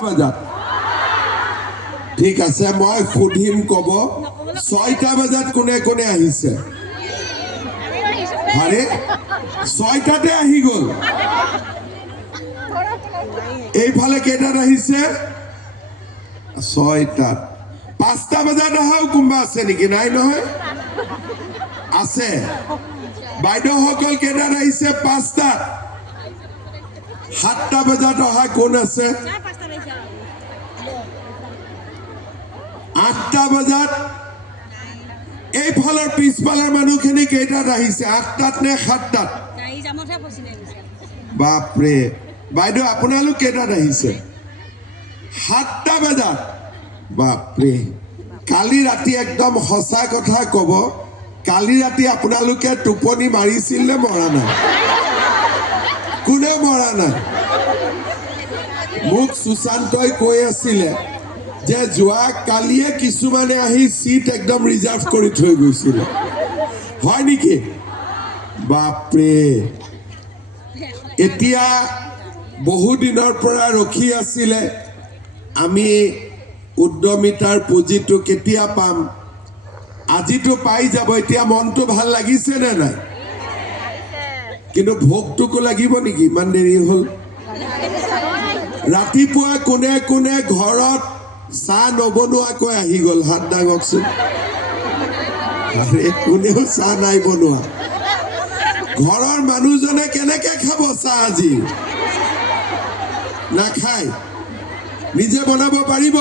बजात ठीक আছে মই খুদিম কব 6টা বজাত কোনে কোনে আহিছে আরে 6টাতে আহি গল এইফালে কেটাত আহিছে 6টাত 5টা বজাত আহাও কোনবা আছে নেকি নাই নহয় আছে বাইদেউ সকল কেটাত আহিছে 5টাত 7টা বজাত অহা কোন আছে 8টা বজাত এই ফালৰ পিছফালৰ মানুহখিনি কেইটাত আহিছে 8টাত নে 7টাত বাপৰে বাইদেউ আপোনালোক কেইটাত আহিছে 7টা বজাত বাপৰে কালি ৰাতি একদম সঁচা কথা কব কালি ৰাতি আপোনালোকে টোপনি মাৰিছিল নে মৰা নাই কোনে মৰা নাই মোক সুশান্তই কৈ আছিলে যে যোৱা কালিয়ে কিছুমানে আহি সিট একদম ৰিজাৰ্ভ কৰি থৈ গৈছিল হয় নেকি বাপৰে এতিয়া বহু দিনৰ পৰা ৰখি আছিল আমি উদ্যমিতাৰ পুঁজিটো কেতিয়া পাম আজিটো পাই যাব এতিয়া মনটো ভাল লাগিছে নে নাই কিন্তু ভোকটোকো লাগিব নেকি ইমান দেৰি হল ৰাতিপুৱা কোনে কোনে ঘৰত চাহ নবনোৱাকৈ আহি গল হাত দাঙকচোন আৰে কোনেও চাহ নাই বনোৱা ঘৰৰ মানুহজনে কেনেকে খাব চাহ আজি নাখায় নিজে বনাব পাৰিব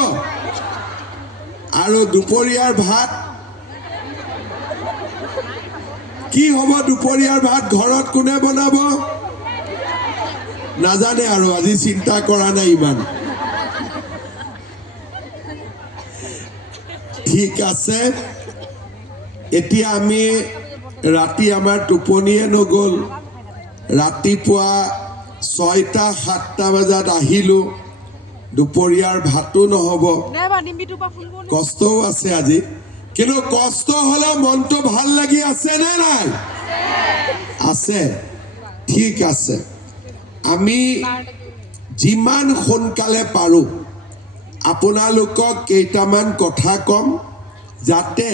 আৰু দুপৰীয়াৰ ভাত কি হ'ব দুপৰীয়াৰ ভাত ঘৰত কোনে বনাব নাজানে আৰু আজি চিন্তা কৰা নাই ইমান ঠিক আছে এতিয়া আমি ৰাতি আমাৰ টোপনিয়ে নগল ৰাতিপুৱা 6টা 7টা বজাত আহিলো দুপৰীয়াৰ ভাতো নহব কষ্টও আছে আজি কিন্তু কষ্ট হলে মনটো ভাল লাগি আছে নে নাই আছে ঠিক আছে আমি যিমান সোনকালে পাৰো আপোনালোকক কেইটামান কথা কম যাতে